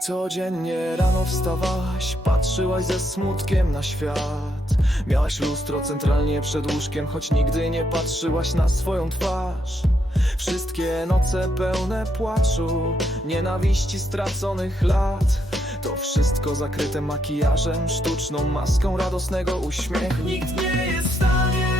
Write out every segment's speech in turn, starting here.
Codziennie rano wstawałaś, patrzyłaś ze smutkiem na świat. Miałaś lustro centralnie przed łóżkiem, choć nigdy nie patrzyłaś na swoją twarz. Wszystkie noce pełne płaczu, nienawiści straconych lat. To wszystko zakryte makijażem, sztuczną maską radosnego uśmiechu. Nikt nie jest w stanie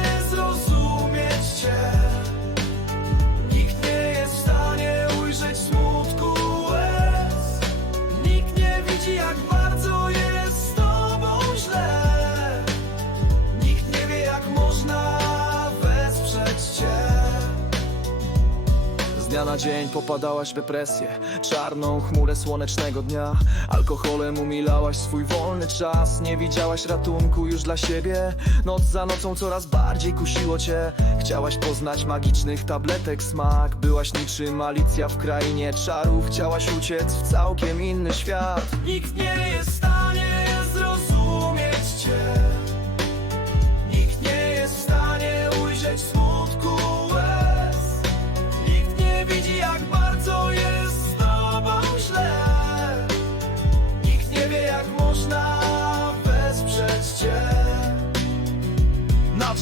dnia na dzień popadałaś w depresję. Czarną chmurę słonecznego dnia. Alkoholem umilałaś swój wolny czas. Nie widziałaś ratunku już dla siebie. Noc za nocą coraz bardziej kusiło cię. Chciałaś poznać magicznych tabletek. Smak Byłaś niczym Alicja w krainie czarów. Chciałaś uciec w całkiem inny świat. Nikt nie jest w stanie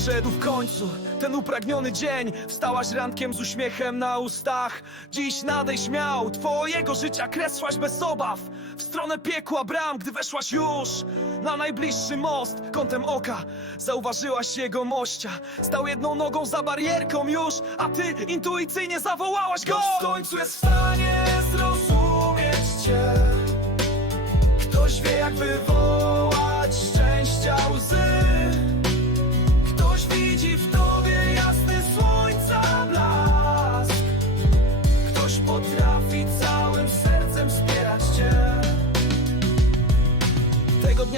Nadszedł w końcu ten upragniony dzień. Wstałaś rankiem z uśmiechem na ustach. Dziś nadejść miał twojego życia kres szłaś bez obaw. W stronę piekła bram, gdy weszłaś już Na najbliższy most, kątem oka Zauważyłaś jego mościa. Stał jedną nogą za barierką już A ty intuicyjnie zawołałaś go. W końcu jest w stanie zrozumieć cię. Ktoś wie jak wywołać szczęścia łzy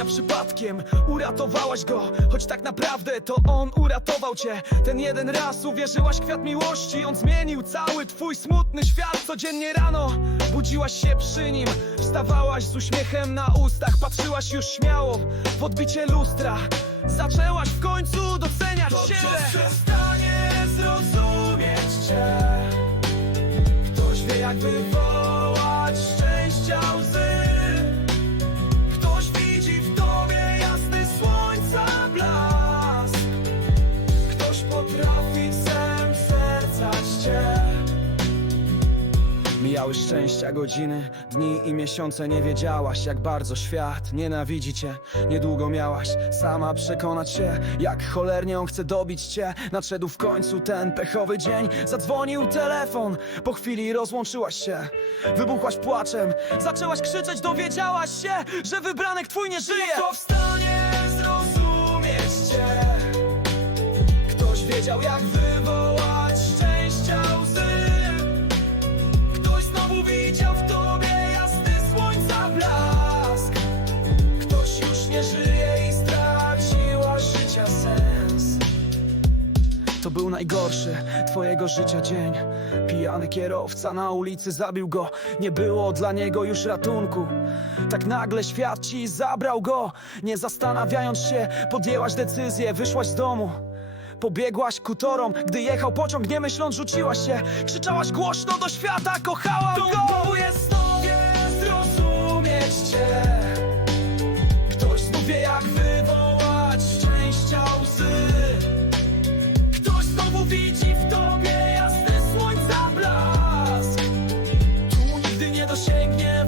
przypadkiem. Uratowałaś go Choć tak naprawdę to on uratował cię. Ten jeden raz uwierzyłaś kwiat miłości On zmienił cały twój smutny świat. Codziennie rano budziłaś się przy nim Wstawałaś z uśmiechem na ustach Patrzyłaś już śmiało w odbicie lustra. Zaczęłaś w końcu doceniać siebie. przestanie zrozumieć cię. Ktoś wie jak wywołać Mijały szczęścia godziny, dni i miesiące. Nie wiedziałaś jak bardzo świat nienawidzi cię. Niedługo miałaś sama przekonać się Jak cholernie on chce dobić cię. Nadszedł w końcu ten pechowy dzień. Zadzwonił telefon, po chwili rozłączyłaś się. Wybuchłaś płaczem, zaczęłaś krzyczeć. Dowiedziałaś się, że wybranek twój nie żyje. Kto w stanie zrozumieć cię. Ktoś wiedział jak wywołać był najgorszy twojego życia dzień. Pijany kierowca na ulicy zabił go. Nie było dla niego już ratunku. Tak nagle świat ci zabrał go. Nie zastanawiając się podjęłaś decyzję Wyszłaś z domu. Pobiegłaś ku torom, gdy jechał pociąg, nie myśląc rzuciłaś się. Krzyczałaś głośno do świata, kochałam go sięgnie